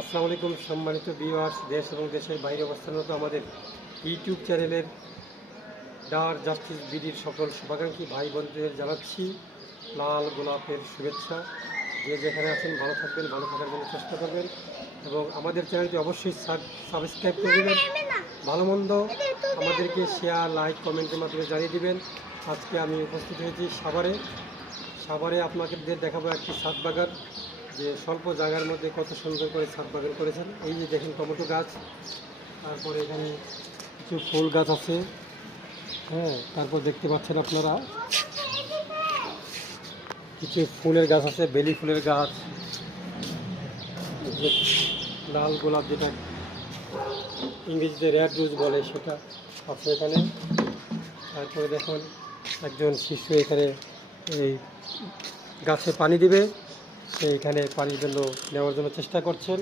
আসসালামু আলাইকুম সম্মানিত ভিউয়ার্স, দেশ এবং দেশের বাইরে অবস্থানরত আমাদের ইউটিউব চ্যানেলের ডার জাস্টিস বিডির সকল শুভাকাঙ্ক্ষী ভাই বোনদের জানাচ্ছি লাল গোলাপের শুভেচ্ছা। যে যেখানে আছেন ভালো থাকবেন, ভালো থাকার জন্য চেষ্টা করবেন এবং আমাদের চ্যানেলটি অবশ্যই সাবস্ক্রাইব করে দেবেন। ভালো মন্দ আমাদেরকে শেয়ার, লাইক, কমেন্টের মাধ্যমে জানিয়ে দিবেন। আজকে আমি উপস্থিত হয়েছি সাভারে আপনাদের দেখাবো একটি ছাদ বাগান, যে স্বল্প জায়গার মধ্যে কত সুন্দর করে ছাদ বাগান করেছেন। এই যে দেখেন টমেটো গাছ, তারপরে এখানে কিছু ফুল গাছ আছে, হ্যাঁ, তারপর দেখতে পাচ্ছেন আপনারা কিছু ফুলের গাছ আছে, বেলি ফুলের গাছ, যে লাল গোলাপ যেটা ইংরেজিতে রেড রোজ বলে সেটা আছে এখানে। তারপরে দেখুন একজন শিশু এখানে এই গাছে পানি দিবে, সে এখানে পানির জন্য নেওয়ার জন্য চেষ্টা করছেন।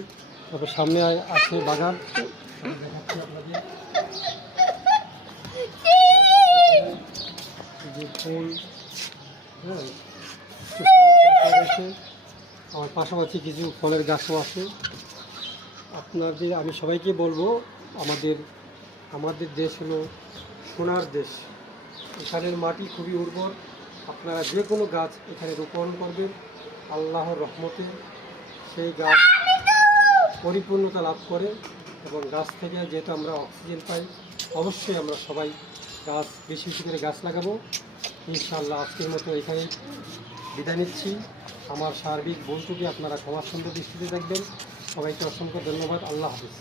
তারপর সামনে আছে বাগান, যে ফুল, হ্যাঁ, আমার পাশাপাশি কিছু ফলের গাছও আছে। আপনাদের আমি সবাইকে বলবো, আমাদের দেশ হলো সোনার দেশ। এখানের মাটি খুবই উর্বর। আপনারা যে কোনো গাছ এখানে রোপণ করবেন, আল্লাহর রহমতে সেই গাছ পরিপূর্ণতা লাভ করে এবং গাছ থেকে যেহেতু আমরা অক্সিজেন পাই, অবশ্যই আমরা সবাই গাছ বেশি বেশি করে গাছ লাগাবো। ইনশাআল্লাহ আজকের মতো এখানেই বিদায় নিচ্ছি। আমার সার্বিক ভুল ত্রুটি আপনারা ক্ষমার সুন্দর দৃষ্টিতে দেখবেন। সবাইকে অসংখ্য ধন্যবাদ। আল্লাহ হাফিজ।